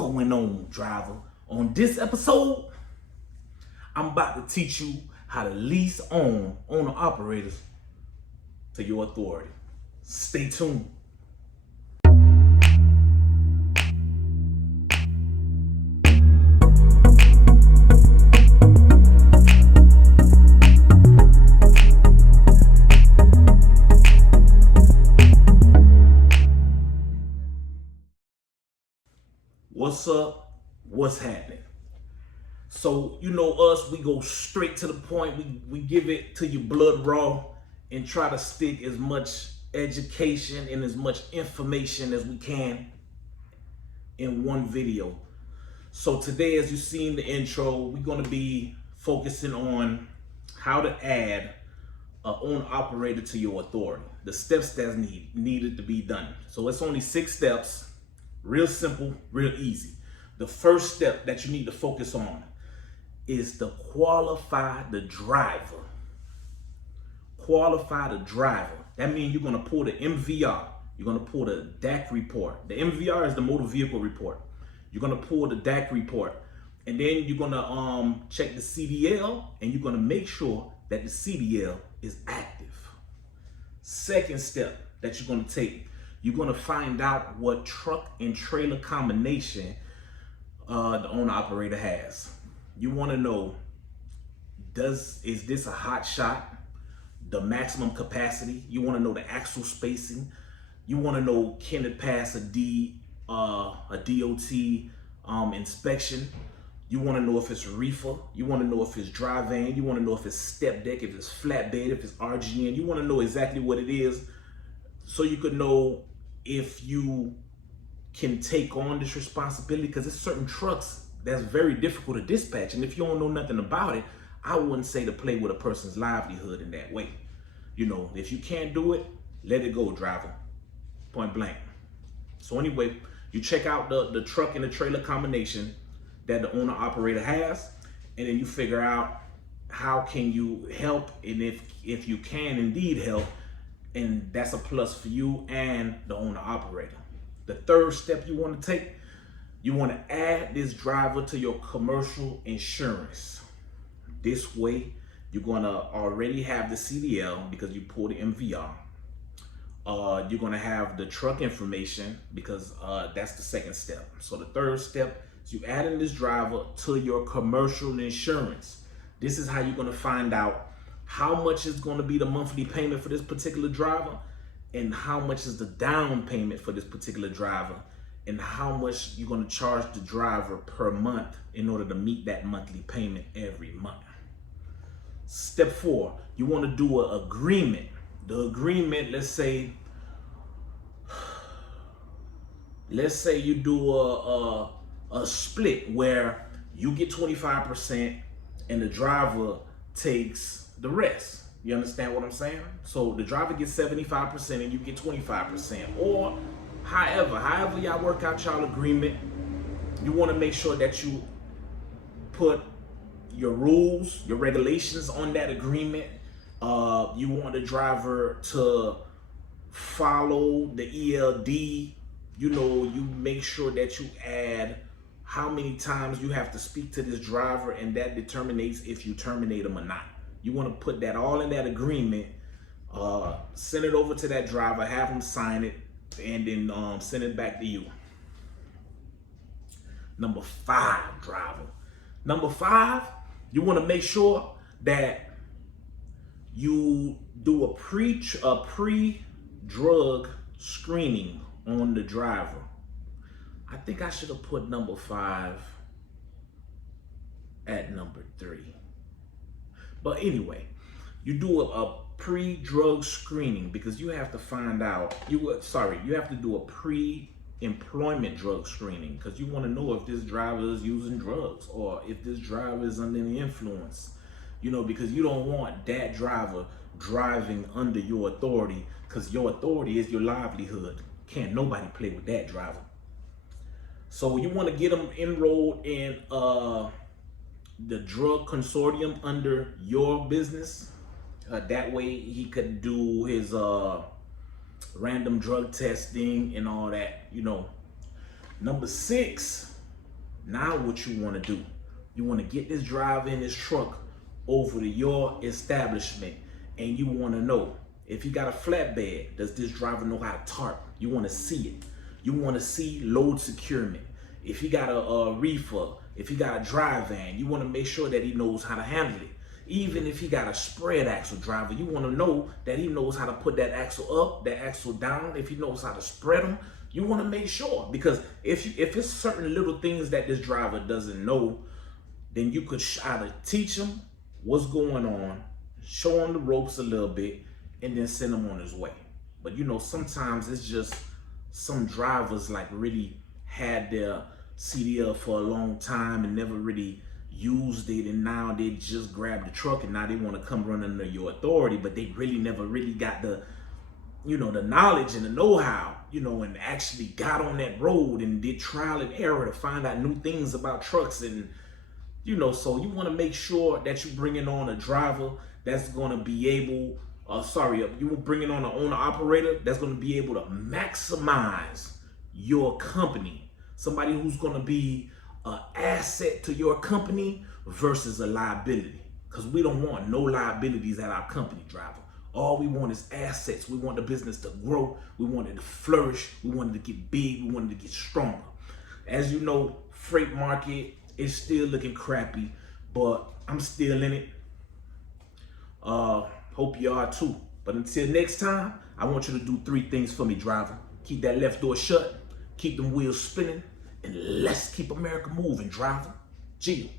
going on, driver? On this episode, I'm about to teach you how to lease owner operators to your authority. Stay tuned. What's up? What's happening? So, you know us, we go straight to the point. We give it to you blood raw and try to stick as much education and as much information as we can in one video. So today, as you see in the intro, we're going to be focusing on how to add an owner operator to your authority, the steps that's needed to be done. So it's only 6 steps. Real simple, real easy. The first step that you need to focus on is to qualify the driver. Qualify the driver. That means you're going to pull the MVR. You're going to pull the DAC report. The MVR is the motor vehicle report. You're going to pull the DAC report. And then you're going to check the CDL, and you're going to make sure that the CDL is active. Second step that you're going to take, you're going to find out what truck and trailer combination the owner operator has. You want to know, is this a hot shot? The maximum capacity? You want to know the axle spacing? You want to know, can it pass a DOT inspection? You want to know if it's reefer. You want to know if it's dry van. You want to know if it's step deck, if it's flatbed, if it's RGN. You want to know exactly what it is, so you could know if you can take on this responsibility, because there's certain trucks that's very difficult to dispatch. And if you don't know nothing about it, I wouldn't say to play with a person's livelihood in that way. You know, if you can't do it, let it go, driver. Point blank. So anyway, you check out the truck and the trailer combination that the owner operator has, and then you figure out how can you help, and if you can indeed help, and that's a plus for you and the owner operator. The third step you want to take, you want to add this driver to your commercial insurance. This way, you're going to already have the CDL because you pulled the MVR. You're going to have the truck information because that's the second step. So the third step is you adding this driver to your commercial insurance. This is how you're going to find out how much is going to be the monthly payment for this particular driver, and how much is the down payment for this particular driver, and how much you're going to charge the driver per month in order to meet that monthly payment every month. Step 4, you want to do an agreement. The agreement, let's say you do a split where you get 25% and the driver takes the rest. You understand what I'm saying? So the driver gets 75% and you get 25%, or however y'all work out y'all agreement. You want to make sure that you put your rules, your regulations on that agreement. You want the driver to follow the ELD. You know, you make sure that you add how many times you have to speak to this driver, and that determines if you terminate him or not. You want to put that all in that agreement, send it over to that driver, have him sign it, and then send it back to you. Number 5, driver. Number 5, you want to make sure that you do a pre-drug screening on the driver. I think I should have put number 5 at number 3. But anyway, you do a pre-drug screening because you have to find out, you have to do a pre-employment drug screening because you want to know if this driver is using drugs or if this driver is under the influence. You know, because you don't want that driver driving under your authority, because your authority is your livelihood. Can't nobody play with that driver. So you want to get them enrolled in the drug consortium under your business. That way he could do his random drug testing and all that, you know. Number 6, Now what you want to do, you want to get this driver in this truck over to your establishment, and you want to know if you got a flatbed, does this driver know how to tarp? You want to see it. You want to see load securement. If he got a reefer, if he got a dry van, you want to make sure that he knows how to handle it. Even if he got a spread axle driver, you want to know that he knows how to put that axle up, that axle down. If he knows how to spread them, you want to make sure, because if it's certain little things that this driver doesn't know, then you could either teach him what's going on, show him the ropes a little bit, and then send him on his way. But you know, sometimes it's just some drivers like really had their CDL for a long time and never really used it, and now they just grab the truck and now they want to come run under your authority, but they really never really got the, you know, the knowledge and the know-how, you know, and actually got on that road and did trial and error to find out new things about trucks. And you know, so you want to make sure that you're bringing on a driver that's going to be able, you're bringing on an owner operator that's going to be able to maximize your company. Somebody who's going to be an asset to your company versus a liability. Because we don't want no liabilities at our company, driver. All we want is assets. We want the business to grow. We want it to flourish. We want it to get big. We want it to get stronger. As you know, freight market is still looking crappy, but I'm still in it. Hope you are too. But until next time, I want you to do 3 things for me, driver. Keep that left door shut, keep them wheels spinning, and let's keep America moving, driver. Gee.